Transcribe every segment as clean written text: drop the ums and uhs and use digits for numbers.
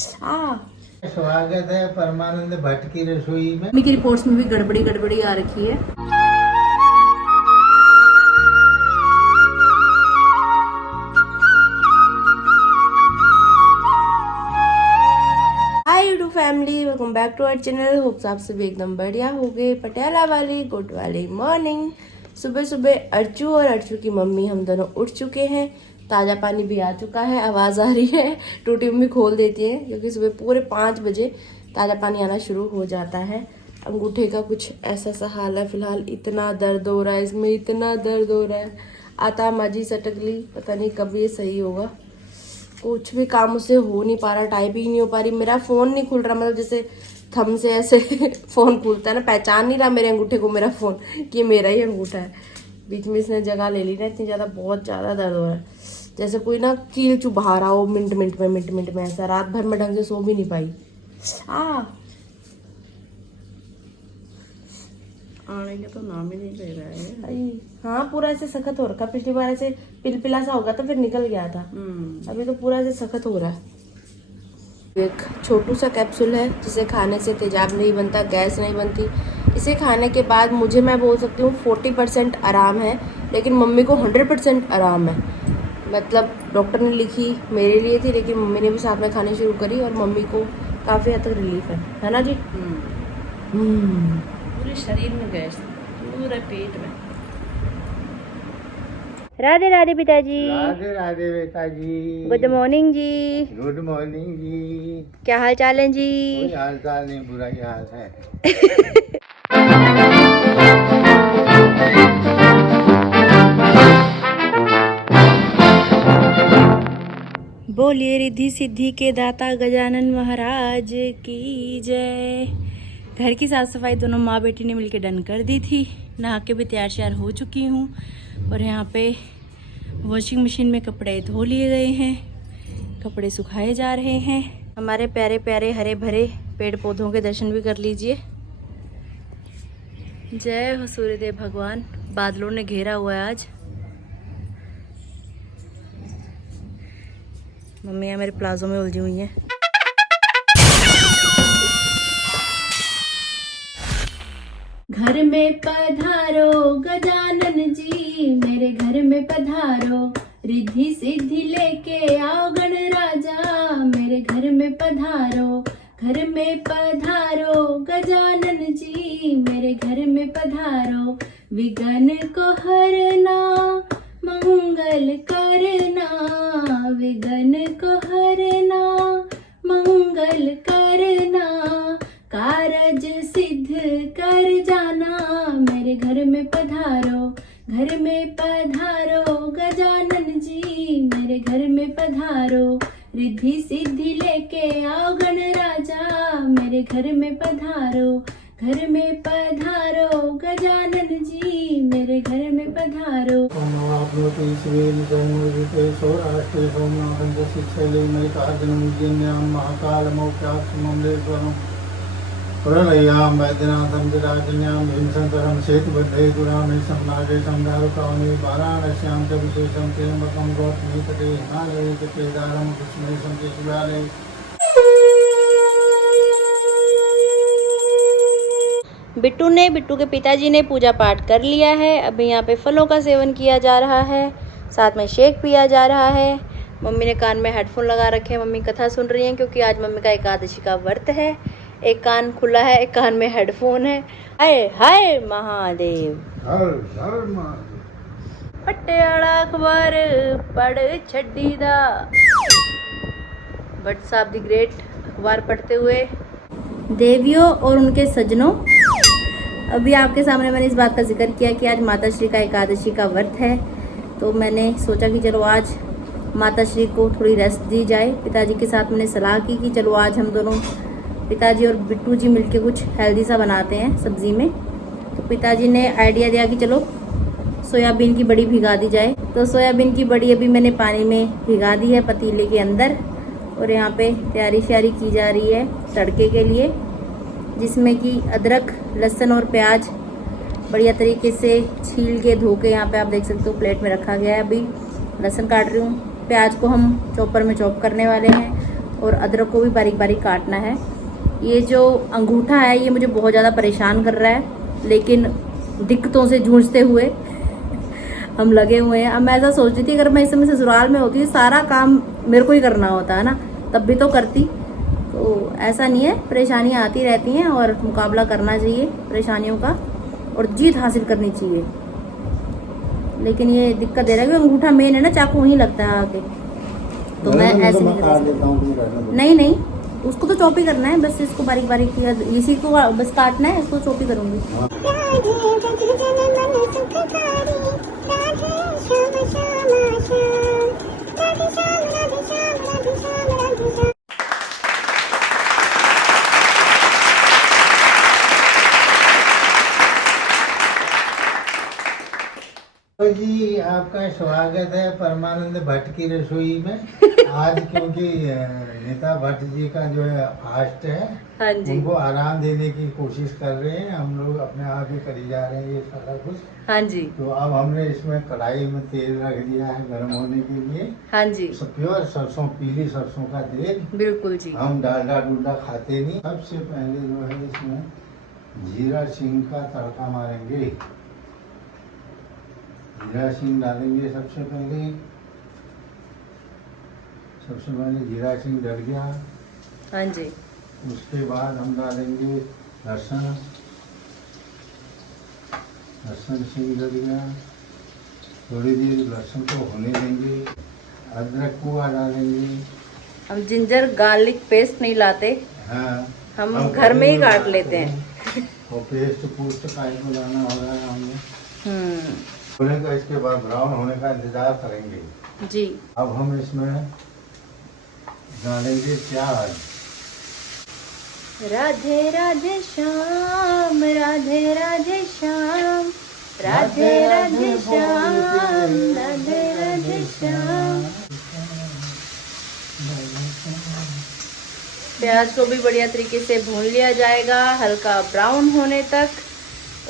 स्वागत है परमानंद भट्ट की रसोई में। मम्मी की रिपोर्ट्स में भी गड़बड़ी आ रखी है। Hi YouTube family, welcome back to our channel. Hopes आप सभी एकदम बढ़िया हो गए। पटियाला वाली गुड वाली मॉर्निंग। सुबह सुबह अर्चू और अर्चू की मम्मी हम दोनों उठ चुके हैं। ताज़ा पानी भी आ चुका है। आवाज़ आ रही है, टूटी मम्मी खोल देती है क्योंकि सुबह पूरे 5 बजे ताज़ा पानी आना शुरू हो जाता है। अंगूठे का कुछ ऐसा सा हाल है फिलहाल। इतना दर्द हो रहा है इसमें, इतना दर्द हो रहा है। आता माजी सटक ली, पता नहीं कब ये सही होगा। कुछ भी काम उससे हो नहीं पा रहा, टाइप ही नहीं हो पा रही। मेरा फ़ोन नहीं खुल रहा, मतलब जैसे थंब से ऐसे फ़ोन खुलता है ना, पहचान नहीं रहा मेरे अंगूठे को मेरा फ़ोन कि मेरा ही अंगूठा है। बीच में इसने जगह ले ली ना इतनी ज़्यादा, बहुत ज़्यादा दर्द हो रहा है। जैसे कोई ना कील चुभा रहा हो मिनट मिनट में ऐसा। रात भर में ढंग से सो भी नहीं पाई। आने का तो नाम ही नहीं ले रहा है। हाँ, पूरा ऐसे सख्त हो रखा। पिछली बार ऐसे पिलपिला सा होगा तो फिर निकल गया था। अभी तो पूरा ऐसे सख्त हो रहा है। एक छोटू सा कैप्सूल है जिसे खाने से तेजाब नहीं बनता, गैस नहीं बनती। इसे खाने के बाद मुझे, मैं बोल सकती हूँ 40% आराम है, लेकिन मम्मी को 100% आराम है। मतलब डॉक्टर ने लिखी मेरे लिए थी, लेकिन मम्मी ने भी साथ में खानी शुरू करी और मम्मी को काफ़ी हद तक रिलीफ है ना जी। पूरे शरीर में गैस, पूरे पेट में। राधे राधे पिताजी। राधे राधे बेटा जी। गुड मॉर्निंग जी। गुड मॉर्निंग जी। क्या हाल चाल है जी? कोई हाल चाल नहीं, बुरा ही हाल है। बोलिए रिद्धि सिद्धि के दाता गजानन महाराज की जय। घर की साफ सफाई दोनों माँ बेटी ने मिलकर डन कर दी थी। नहा के भी तैयार श्यार हो चुकी हूँ और यहाँ पे वॉशिंग मशीन में कपड़े धो लिए गए हैं, कपड़े सुखाए जा रहे हैं। हमारे प्यारे प्यारे हरे भरे पेड़ पौधों के दर्शन भी कर लीजिए। जय हो सूर्यदेव भगवान। बादलों ने घेरा हुआ है आज। मम्मियाँ मेरे प्लाजो में उलझी हुई हैं। घर में पधारो गजानन जी, मेरे घर में पधारो। रिद्धि सिद्धि लेके आओ गण राजा, मेरे घर में पधारो। घर में पधारो गजानन जी, मेरे घर में पधारो। विघ्न को हरना, मंगल करना। विघ्न को हरना, मंगल करना। कारज सिद्ध कर जाना, मेरे घर में पधारो। घर में पधारो गजानन जी, मेरे घर में पधारो। रिद्धि सिद्धि लेके आओ गण राजा, मेरे घर में पधारो। घर में पधारो गजानन जी, मेरे घर में पधारो। प्रलयां वैद्यनाथं विराजन्यां हिंसन्तरं सेतुबद्धे दुरामेशं नागेशं दारुकावने वाराणस्यां च विशेषं त्र्यम्बकं गौतमी तटे हिमालये च केदारं कुसुमेशं च शिवालये। बिट्टू के पिताजी ने पूजा पाठ कर लिया है। अभी यहाँ पे फलों का सेवन किया जा रहा है, साथ में शेक पिया जा रहा है। मम्मी ने कान में हेडफोन लगा रखे हैं। मम्मी कथा सुन रही हैं क्योंकि आज मम्मी का एकादशी का व्रत है। एक कान खुला है, एक कान में हेडफोन है। हाय हाय महादेव। हर हर महादेव। पटियाला अखबार पढ़ छड्डी दा। भट्ट साहब दी ग्रेट अखबार पढ़ते हुए। देवियों और उनके सज्जनों, अभी आपके सामने मैंने इस बात का जिक्र किया कि आज माता श्री का एकादशी का व्रत है, तो मैंने सोचा कि चलो आज माता श्री को थोड़ी रेस्ट दी जाए। पिताजी के साथ मैंने सलाह की कि चलो आज हम दोनों, पिताजी और बिट्टू जी मिलके कुछ हेल्दी सा बनाते हैं सब्जी में। तो पिताजी ने आइडिया दिया कि चलो सोयाबीन की बड़ी भिगा दी जाए। तो सोयाबीन की बड़ी अभी मैंने पानी में भिगा दी है पतीले के अंदर, और यहाँ पे तैयारी श्यारी की जा रही है तड़के के लिए, जिसमें कि अदरक, लहसुन और प्याज बढ़िया तरीके से छील के धो के यहाँ पे आप देख सकते हो प्लेट में रखा गया है। अभी लहसुन काट रही हूँ। प्याज को हम चॉपर में चॉप करने वाले हैं। और अदरक को भी बारीक बारीक काटना है। ये जो अंगूठा है ये मुझे बहुत ज़्यादा परेशान कर रहा है, लेकिन दिक्कतों से जूझते हुए हम लगे हुए हैं। अब मैं ऐसा सोच रही थी अगर मैं इस समय ससुराल में होती सारा काम मेरे को ही करना होता है ना, तब भी तो करती। तो ऐसा नहीं है, परेशानियाँ आती रहती हैं और मुकाबला करना चाहिए परेशानियों का और जीत हासिल करनी चाहिए। लेकिन ये दिक्कत दे रहा है कि अंगूठा मेन है ना, चाकू वहीं लगता है आके, तो मैं ऐसे नहीं कर सकती। नहीं, उसको तो चॉपी करना है बस, इसको बारीक बारीक इसी को बस काटना है, इसको चॉपी करूंगी। तो जी आपका स्वागत है परमानंद भट्ट की रसोई में। आज क्योंकि नीता भट्ट जी का जो है फास्ट है, हाँ जी, उनको आराम देने की कोशिश कर रहे हैं। हम लोग अपने आप ही करी जा रहे हैं ये सारा कुछ। हाँ जी, तो अब हमने इसमें कढ़ाई में तेल रख दिया है गर्म होने के लिए। हाँ जी, प्योर सरसों, पीली सरसों का तेल। बिल्कुल जी। हम डालडा डुलडा खाते नहीं। सबसे पहले जो है इसमें जीरा सिंह का तड़का मारेंगे। जीरा सिंह डालेंगे सबसे पहले जीरा सिंह डल गया। हाँ जी, उसके बाद हम डालेंगे लहसुन सिंह डल गया। थोड़ी देर लहसुन को होने देंगे। अदरक को डालेंगे। हम जिंजर गार्लिक पेस्ट नहीं लाते, हाँ, हम घर में ही काट लेते हैं। और पेस्ट काट को लाना होगा हमने। होने का, इसके बाद ब्राउन होने का इंतजार करेंगे जी। अब हम इसमें डालेंगे प्याज। राधे राधे श्याम, राधे राधे श्याम, राधे राधे श्याम, राधे राधे श्याम। प्याज को भी बढ़िया तरीके से भून लिया जाएगा हल्का ब्राउन होने तक।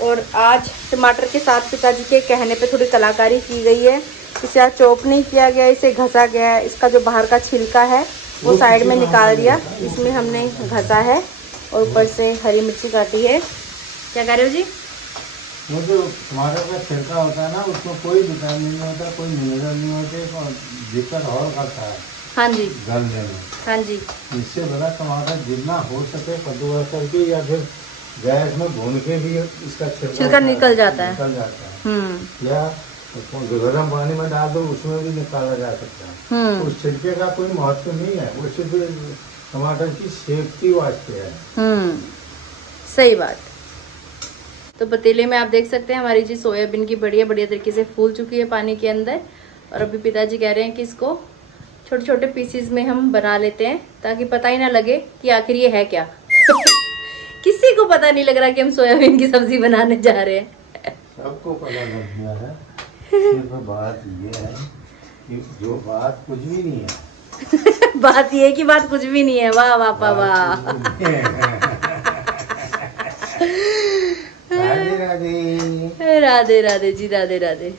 और आज टमाटर के साथ पिताजी के कहने पे थोड़ी कलाकारी की गई है। इसे आज चॉप नहीं किया गया, इसे घसा गया है। इसका जो बाहर का छिलका है वो साइड में निकाल दिया, इसमें हमने घसा है और ऊपर से हरी मिर्ची काटी है। क्या कह रहे हो जी? वो जो टमाटर का छिलका होता है ना, उसमें कोई विटामिन नहीं होता, कोई मिनरल नहीं होते, और दिक्कत और करता है हाँ जी, गलने में। हाँ जी, इससे बड़ा टमाटर जितना हो सके कद्दूकस करके या फिर गैस में भून के भी इसका छिलका निकल जाता है। या गर्म पानी में डाल दो, उसमें भी निकाला जा सकता है। उस छिलके का कोई महत्व नहीं है, वो सिर्फ टमाटर की सेफ्टी वास्ते है। सही बात। तो पतीले में आप देख सकते हैं हमारी जी सोयाबीन की बढ़िया तरीके से फूल चुकी है पानी के अंदर। और अभी पिताजी कह रहे हैं कि इसको छोटे छोटे पीसेस में हम बना लेते हैं ताकि पता ही ना लगे कि आखिर ये है क्या। किसी को पता नहीं लग रहा कि हम सोयाबीन की सब्जी बनाने जा रहे हैं। सबको पता लग गया है। सिर्फ बात ये है कि जो बात कुछ भी नहीं है बात ये कि बात कुछ भी नहीं है। वाह वाह वाह वाह। राधे राधे। राधे राधे जी, राधे राधे।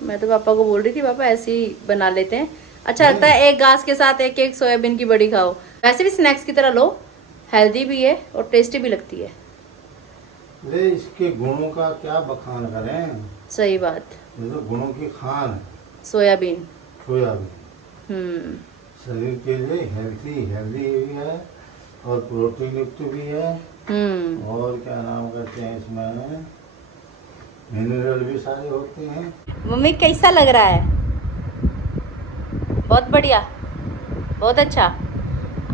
मैं तो पापा को बोल रही थी पापा ऐसे ही बना लेते हैं, अच्छा लगता है। एक घास के साथ एक एक सोयाबीन की बड़ी खाओ। वैसे भी स्नैक्स की तरह लो, हेल्दी भी है और टेस्टी भी लगती है। ले इसके गुणों का क्या बखान करें। सही बात। ये तो गुणों की खान है सोयाबीन। सोयाबीन शरीर के लिए हेल्दी भी है और प्रोटीन युक्त भी है। और क्या नाम कहते हैं, इसमें मिनरल भी सारे होते हैं। मम्मी कैसा लग रहा है? बहुत बढ़िया, बहुत अच्छा,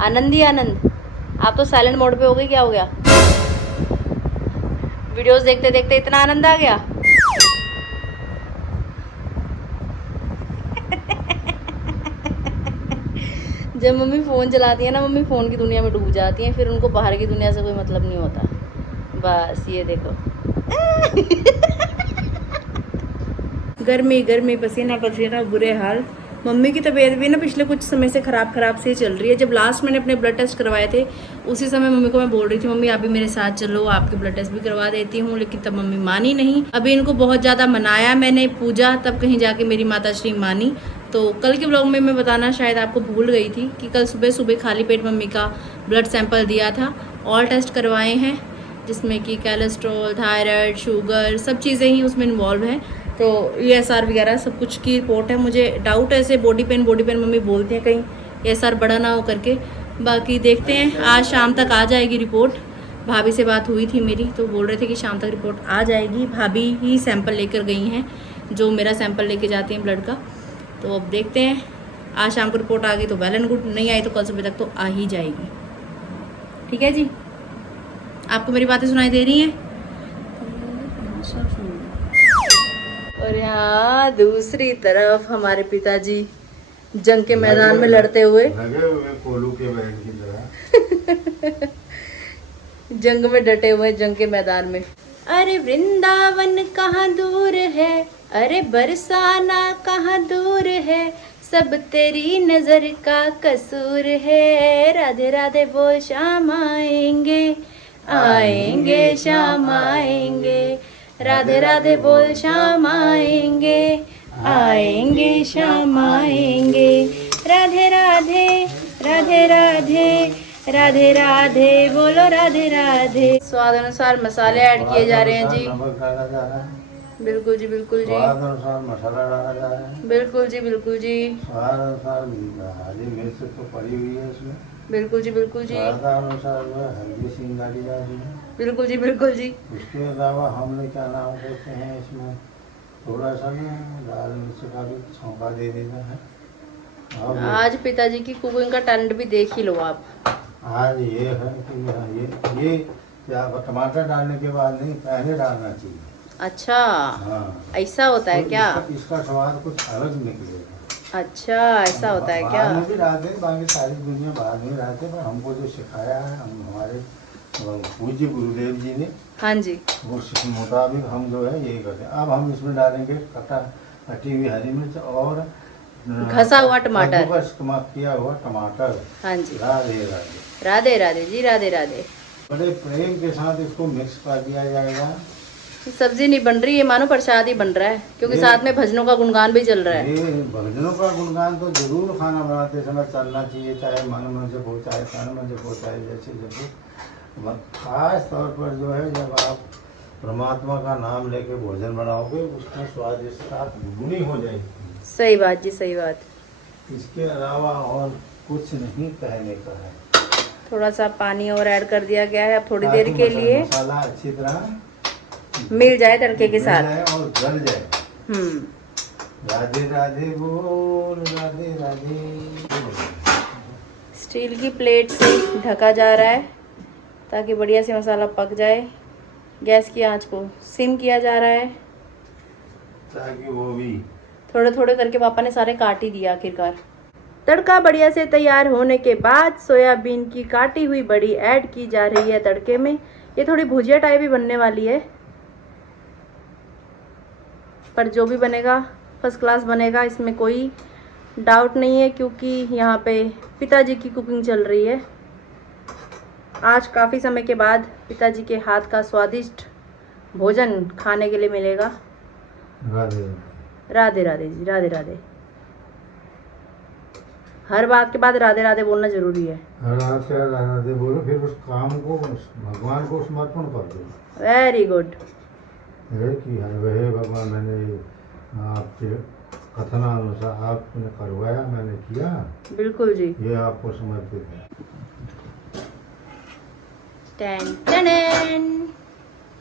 आनंद ही आनंद। आप तो साइलेंट मोड पे हो गए, क्या हो गया? वीडियोस देखते देखते इतना आनंद आ गया। जब मम्मी फ़ोन चलाती है ना, मम्मी फ़ोन की दुनिया में डूब जाती हैं, फिर उनको बाहर की दुनिया से कोई मतलब नहीं होता। बस ये देखो। गर्मी पसीना बुरे हाल। मम्मी की तबीयत भी ना पिछले कुछ समय से खराब से चल रही है। जब लास्ट मैंने अपने ब्लड टेस्ट करवाए थे उसी समय मम्मी को मैं बोल रही थी मम्मी आप भी मेरे साथ चलो, आपके ब्लड टेस्ट भी करवा देती हूँ, लेकिन तब मम्मी मानी नहीं। अभी इनको बहुत ज़्यादा मनाया मैंने, पूजा, तब कहीं जाके मेरी माता श्री मानी। तो कल के ब्लॉग में मैं बताना शायद आपको भूल गई थी कि कल सुबह सुबह खाली पेट मम्मी का ब्लड सैंपल दिया था। ऑल टेस्ट करवाए हैं जिसमें कि कोलेस्ट्रॉल, थायराइड, शुगर सब चीज़ें ही उसमें इन्वॉल्व हैं। तो ESR वगैरह सब कुछ की रिपोर्ट है। मुझे डाउट है ऐसे बॉडी पेन मम्मी बोलती हैं कहीं ESR बड़ा ना हो करके। बाकी देखते हैं, आज शाम तक आ जाएगी रिपोर्ट। भाभी से बात हुई थी मेरी तो बोल रहे थे कि शाम तक रिपोर्ट आ जाएगी। भाभी ही सैंपल लेकर गई हैं जो मेरा सैंपल लेके जाती हैं ब्लड का। तो अब देखते हैं, आज शाम को रिपोर्ट आ गई तो वेल एंड गुड, नहीं आई तो कल सुबह तक तो आ ही जाएगी। ठीक है जी, आपको मेरी बातें सुनाई दे रही हैं? और यहाँ दूसरी तरफ हमारे पिताजी जंग के मैदान में लड़ते हुए लगे हुए कोलू के बैठ की तरह जंग में डटे हुए, जंग के मैदान में। अरे वृंदावन कहाँ दूर है, अरे बरसाना कहाँ दूर है, सब तेरी नजर का कसूर है। राधे राधे बोल शाम आएंगे, आएंगे शाम आएंगे। राधे राधे बोल शाम आएंगे, आएंगे शाम आएंगे। राधे राधे, राधे राधे, राधे राधे बोलो राधे राधे। स्वाद अनुसार मसाले ऐड किए जा रहे हैं जी। नमक डाला जा रहा है, बिल्कुल जी बिल्कुल जी, स्वाद अनुसार मसाला डाला जा रहा है, बिल्कुल जी बिल्कुल जी, स्वाद अनुसार हरी मिर्च तो पड़ी हुई है इसमें, बिल्कुल जी बिल्कुल जी, स्वाद अनुसार जो है हल्दी सींग डाली जा रही है। बिल्कुल जी बिल्कुल जी। उसके अलावा हमने क्या नाम कहते हैं इसमें थोड़ा सा ना लाल मिर्च का भी छौंका दे देना है। अब आज पिताजी की कुकिंग का टैलेंट भी देख ही लो आप। आज ये है कि ये क्या टमाटर डालने के बाद नहीं, पहले डालना चाहिए। अच्छा, हाँ, ऐसा होता है तो क्या? इसका स्वाद कुछ अलग निकलेगा। अच्छा, ऐसा होता है क्या? बाद में भी डालते हैं, बाकी सारी दुनिया बाद में डालते हैं, पर हमको जो सिखाया है हम हमारे पूज्य गुरुदेव जी ने, हाँ जी, उस मुताबिक हम जो है यही करते हैं। अब हम इसमें डालेंगे कटी हुई हरी मिर्च और घसा हुआ टमाटर का इस्तेमाल किया हुआ टमाटर। हाँ जी, राधे राधे, राधे राधे जी, राधे राधे। बड़े प्रेम के साथ इसको मिक्स कर दिया जाएगा। सब्जी नहीं बन रही है, मानो प्रसाद ही बन रहा है, क्योंकि साथ में भजनों का गुणगान भी चल रहा है। ये भजनों का गुणगान तो जरूर खाना बनाते समय चलना चाहिए, चाहे मन में जब हो, चाहे तन में जब हो, चाहे जैसे जब हो। खास तौर पर जो है जब आप परमात्मा का नाम लेके भोजन बनाओगे उसका स्वादिष्टता दुगुनी हो जाएगी। सही बात जी, सही बात। इसके अलावा और कुछ नहीं कहने का है। थोड़ा सा पानी और ऐड कर दिया गया है अब थोड़ी देर के लिए, मसाला अच्छी तरह मिल जाए तड़के के साथ और गल जाए। राधे राधे बोल, राधे राधे। स्टील की प्लेट से ढका जा रहा है ताकि बढ़िया से मसाला पक जाए। गैस की आंच को सिम किया जा रहा है ताकि वो भी थोड़े थोड़े करके पापा ने सारे काट ही दिया आखिरकार। तड़का बढ़िया से तैयार होने के बाद सोयाबीन की काटी हुई बड़ी ऐड की जा रही है तड़के में। ये थोड़ी भुजिया टाइप ही बनने वाली है, पर जो भी बनेगा फर्स्ट क्लास बनेगा, इसमें कोई डाउट नहीं है, क्योंकि यहाँ पे पिताजी की कुकिंग चल रही है। आज काफ़ी समय के बाद पिताजी के हाथ का स्वादिष्ट भोजन खाने के लिए मिलेगा। राधे राधे राधे जी, राधे राधे। हर बात के बाद राधे राधे बोलना जरूरी है। राधे राधे बोलो, फिर उस काम को भगवान को समर्पण कर दो। Very good. कि हे भगवान, मैंने आपके कथनानुसार आपने करवाया, मैंने किया, बिल्कुल जी, ये आपको समर्पित है। टन टन।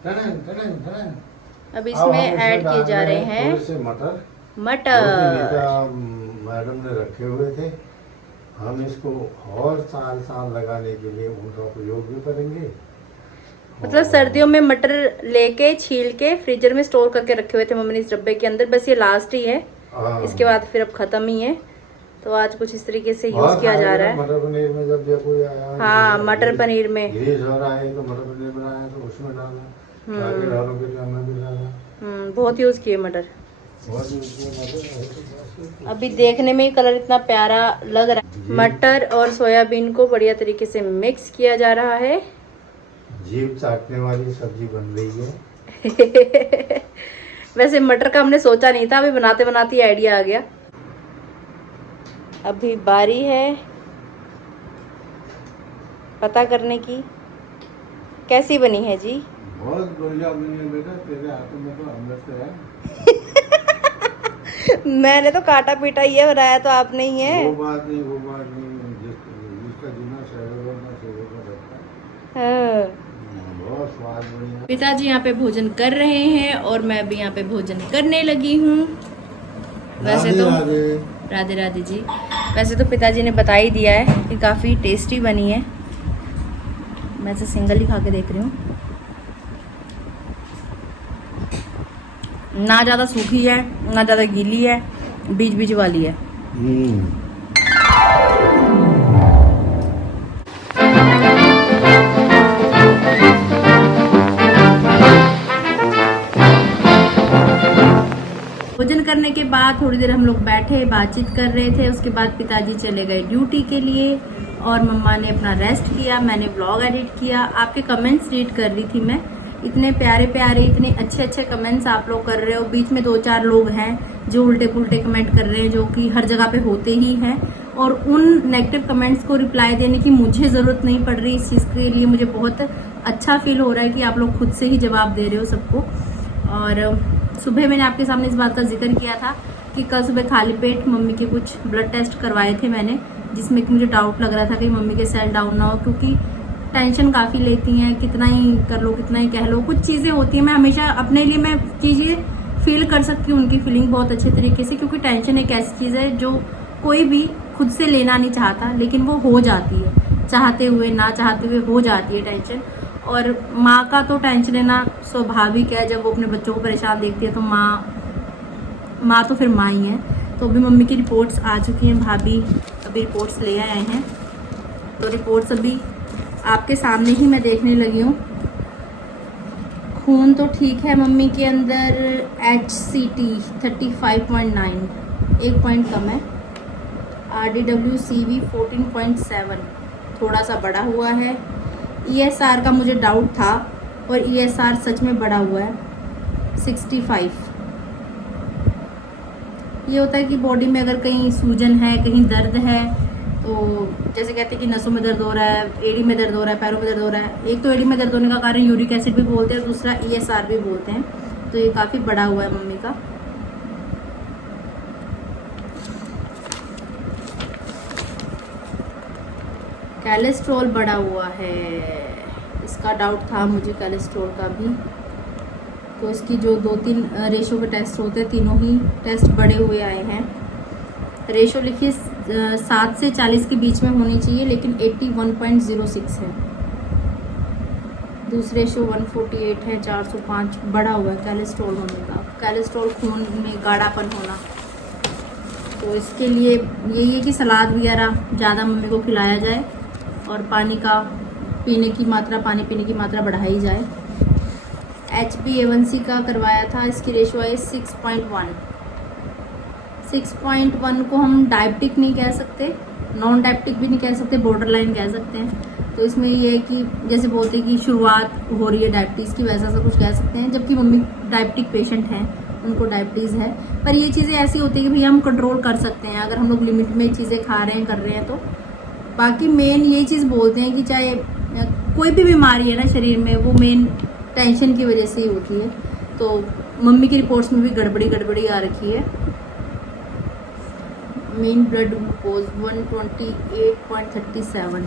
टन, टन, टन। अब इसमें ऐड किए जा रहे हैं थोड़े से मटर। मटर। मैडम ने रखे हुए थे, हम इसको और साल लगाने के लिए उनका उपयोग भी करेंगे। मतलब सर्दियों में मटर लेके छील के फ्रीजर में स्टोर करके रखे हुए थे मम्मी ने इस डब्बे के अंदर। बस ये लास्ट ही है, इसके बाद फिर अब खत्म ही है। तो आज कुछ इस तरीके से यूज किया जा रहा है। मटर पनीर में जब कोई आया, हाँ, मटर पनीर में ग्रीस हो रहा है तो मटर पनीर बनाया तो उसमें डाला, ताकि दालों के लिए मैं भी डाला। बहुत यूज किए मटर। बहुत यूज किया मटर। अभी देखने में कलर इतना प्यारा लग रहा है। मटर और सोयाबीन को बढ़िया तरीके से मिक्स किया जा रहा है। जीभ चाटने वाली सब्जी बन रही है। वैसे मटर का हमने सोचा नहीं था, अभी बनाते बनाते आइडिया आ गया। अभी बारी है पता करने की कैसी बनी है जी। बहुत बढ़िया बनी है बेटा, तेरे हाथों में तो अमृत है। मैंने तो काटा पीटा ये बनाया तो आपने ही है। वो बात नहीं जिसका जीना शहरों में शहरों का रहता है। हाँ। बहुत स्वाद बढ़िया। पिताजी यहाँ पे भोजन कर रहे हैं और मैं भी यहाँ पे भोजन करने लगी हूँ। वैसे तो राधे राधे जी, वैसे तो पिताजी ने बता ही दिया है कि काफ़ी टेस्टी बनी है। मैं से सिंगल ही खा के देख रही हूँ। ना ज़्यादा सूखी है ना ज़्यादा गीली है, बीच बीच वाली है। भोजन करने के बाद थोड़ी देर हम लोग बैठे बातचीत कर रहे थे। उसके बाद पिताजी चले गए ड्यूटी के लिए और मम्मा ने अपना रेस्ट किया। मैंने ब्लॉग एडिट किया। आपके कमेंट्स रीड कर रही थी मैं। इतने प्यारे प्यारे इतने अच्छे अच्छे कमेंट्स आप लोग कर रहे हो। बीच में 2-4 लोग हैं जो उल्टे पुल्टे कमेंट कर रहे हैं, जो कि हर जगह पे होते ही हैं। और उन नेगेटिव कमेंट्स को रिप्लाई देने की मुझे ज़रूरत नहीं पड़ रही। इस चीज़ के लिए मुझे बहुत अच्छा फील हो रहा है कि आप लोग खुद से ही जवाब दे रहे हो सबको। और सुबह मैंने आपके सामने इस बात का जिक्र किया था कि कल सुबह खाली पेट मम्मी के कुछ ब्लड टेस्ट करवाए थे मैंने, जिसमें कि मुझे डाउट लग रहा था कि मम्मी के सेल डाउन ना हो, क्योंकि टेंशन काफ़ी लेती हैं। कितना ही कर लो कितना ही कह लो, कुछ चीज़ें होती हैं। मैं हमेशा अपने लिए मैं चीज़ें फील कर सकती हूँ, उनकी फीलिंग बहुत अच्छे तरीके से, क्योंकि टेंशन एक ऐसी चीज़ है जो कोई भी खुद से लेना नहीं चाहता, लेकिन वो हो जाती है, चाहते हुए ना चाहते हुए हो जाती है टेंशन। और माँ का तो टेंशन लेना स्वाभाविक है। जब वो अपने बच्चों को परेशान देखती है तो माँ तो फिर माँ ही है। तो अभी मम्मी की रिपोर्ट्स आ चुकी हैं, भाभी अभी रिपोर्ट्स ले आए हैं। तो रिपोर्ट्स अभी आपके सामने ही मैं देखने लगी हूँ। खून तो ठीक है मम्मी के अंदर, HCT 35.9, 1 पॉइंट कम है। RDWCV 14.7, थोड़ा सा बढ़ा हुआ है। ESR का मुझे डाउट था और ESR सच में बढ़ा हुआ है, 65। ये होता है कि बॉडी में अगर कहीं सूजन है, कहीं दर्द है, तो जैसे कहते हैं कि नसों में दर्द हो रहा है, एड़ी में दर्द हो रहा है, पैरों में दर्द हो रहा है। एक तो एड़ी में दर्द होने का कारण यूरिक एसिड भी बोलते हैं, दूसरा ESR भी बोलते हैं। तो ये काफ़ी बढ़ा हुआ है मम्मी का। कोलेस्ट्रॉल बढ़ा हुआ है, इसका डाउट था मुझे कोलेस्ट्रॉल का भी। तो इसकी जो 2-3 रेशो के टेस्ट होते हैं, तीनों ही टेस्ट बढ़े हुए आए हैं। रेशो लिखिए 7 से 40 के बीच में होनी चाहिए, लेकिन 81.06 है। दूसरे रेशो 148 है, 405 बढ़ा हुआ है कोलेस्ट्रॉल होने का। कोलेस्ट्रॉल खून में गाढ़ापन होना, तो इसके लिए यही है कि सलाद वगैरह ज़्यादा मम्मी को खिलाया जाए और पानी पीने की मात्रा बढ़ाई जाए। HbA1c का करवाया था, इसकी रेशो है 6.1। 6.1 को हम डायबिटिक नहीं कह सकते, नॉन डायबिटिक भी नहीं कह सकते, बॉर्डर लाइन कह सकते हैं। तो इसमें ये है कि जैसे बोलते हैं कि शुरुआत हो रही है डायबिटीज़ की, वैसा सब कुछ कह सकते हैं। जबकि मम्मी डायबिटिक पेशेंट हैं, उनको डायबिटीज़ है। पर ये चीज़ें ऐसी होती है कि भैया हम कंट्रोल कर सकते हैं अगर हम लोग लिमिट में चीज़ें खा रहे हैं, कर रहे हैं तो। बाकी मेन यही चीज़ बोलते हैं कि चाहे कोई भी बीमारी है ना शरीर में, वो मेन टेंशन की वजह से ही होती है। तो मम्मी की रिपोर्ट्स में भी गड़बड़ी आ रखी है। Main blood glucose 128.37।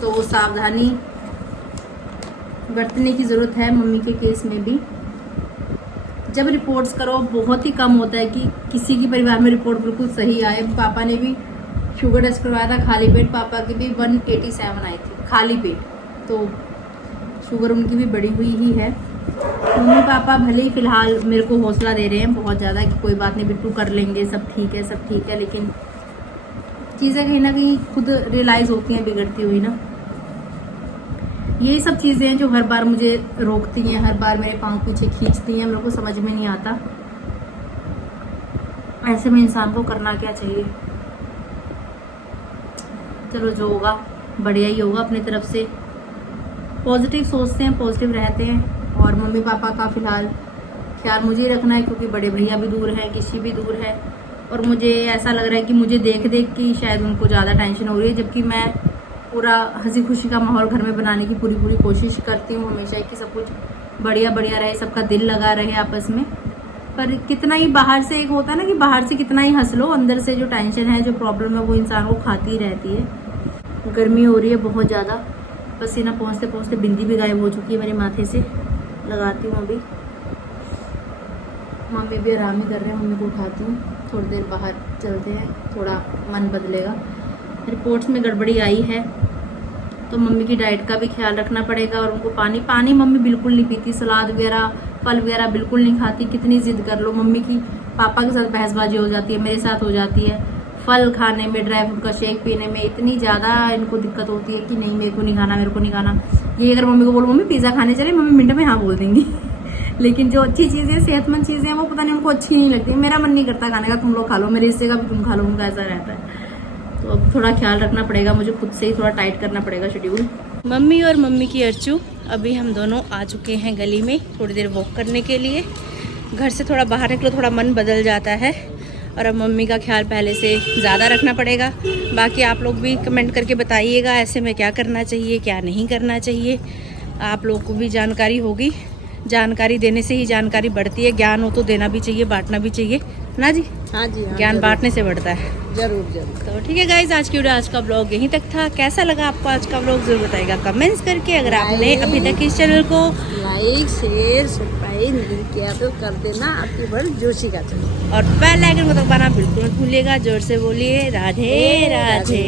तो सावधानी बरतने की ज़रूरत है मम्मी के केस में भी। जब रिपोर्ट्स करो बहुत ही कम होता है कि किसी की परिवार में रिपोर्ट बिल्कुल सही आए। पापा ने भी शुगर टेस्ट करवाया था खाली पेट, पापा की भी 187 आई थी खाली पेट, तो शुगर उनकी भी बढ़ी हुई ही है। मम्मी पापा भले ही फ़िलहाल मेरे को हौसला दे रहे हैं बहुत ज़्यादा कि कोई बात नहीं बिट्टू, कर लेंगे, सब ठीक है, लेकिन चीज़ें कहीं ना कहीं खुद रियलाइज़ होती हैं बिगड़ती हुई ना। ये सब चीज़ें हैं जो हर बार मुझे रोकती हैं, हर बार मेरे पाँव पीछे खींचती हैं। मेरे को समझ में नहीं आता ऐसे में इंसान को करना क्या चाहिए। चलो जो होगा बढ़िया ही होगा। अपनी तरफ से पॉजिटिव सोचते हैं, पॉजिटिव रहते हैं। और मम्मी पापा का फ़िलहाल ख्याल मुझे ही रखना है, क्योंकि बड़े भैया भी दूर हैं, किसी भी दूर है। और मुझे ऐसा लग रहा है कि मुझे देख देख के शायद उनको ज़्यादा टेंशन हो रही है, जबकि मैं पूरा हंसी खुशी का माहौल घर में बनाने की पूरी कोशिश करती हूँ हमेशा कि सब कुछ बढ़िया रहे, सबका दिल लगा रहे आपस में। पर कितना ही बाहर से एक होता है ना कि बाहर से कितना ही हंस लो, अंदर से जो टेंशन है, जो प्रॉब्लम है, वो इंसान को खाती ही रहती है। गर्मी हो रही है बहुत ज़्यादा, पसीना पहुँचते पहुँचते बिंदी भी गायब हो चुकी है मेरे माथे से। लगाती हूँ अभी। मम्मी भी आराम ही कर रहे हैं, मम्मी को उठाती हूँ, थोड़ी देर बाहर चलते हैं, थोड़ा मन बदलेगा। रिपोर्ट्स में गड़बड़ी आई है तो मम्मी की डाइट का भी ख्याल रखना पड़ेगा। और उनको पानी मम्मी बिल्कुल नहीं पीती, सलाद वगैरह फल वगैरह बिल्कुल नहीं खाती। कितनी जिद कर लो, मम्मी की पापा के साथ बहसबाजी हो जाती है, मेरे साथ हो जाती है। फल खाने में, ड्राई फ्रूट का शेक पीने में इतनी ज़्यादा इनको दिक्कत होती है कि नहीं, मेरे को नहीं खाना। ये अगर मम्मी को बोलो मम्मी पिज़्ज़ा खाने चले, मम्मी मिनट में हाँ बोल देंगी। लेकिन जो अच्छी चीज़ें, सेहतमंद चीज़ें हैं, वो पता नहीं उनको अच्छी नहीं लगती। मेरा मन नहीं करता खाने का, तुम लोग खा लो, मेरे हिस्से का भी तुम खा लो, उनका ऐसा रहता है। तो अब थोड़ा ख्याल रखना पड़ेगा, मुझे खुद से ही थोड़ा टाइट करना पड़ेगा शेड्यूल। मम्मी और मम्मी की अर्चू अभी हम दोनों आ चुके हैं गली में थोड़ी देर वॉक करने के लिए। घर से थोड़ा बाहर निकलो, थोड़ा मन बदल जाता है। और अब मम्मी का ख्याल पहले से ज़्यादा रखना पड़ेगा। बाकी आप लोग भी कमेंट करके बताइएगा ऐसे में क्या करना चाहिए, क्या नहीं करना चाहिए। आप लोग को भी जानकारी होगी, जानकारी देने से ही जानकारी बढ़ती है। ज्ञान हो तो देना भी चाहिए, बांटना भी चाहिए ना जी। हाँ जी, हाँ, ज्ञान बांटने से बढ़ता है। जरूर। तो ठीक है गाइज, आज की वीडियो, आज का ब्लॉग यहीं तक था। कैसा लगा आपको आज का ब्लॉग जरूर बताइएगा कमेंट्स करके। अगर आपने अभी तक इस चैनल को लाइक शेयर सब्सक्राइब नहीं किया तो कर देना, आपकी बड़ जोशी का चैनल। और बेल आइकन को दबाना बिल्कुल मत भूलिएगा। जोर से बोलिए राधे राधे।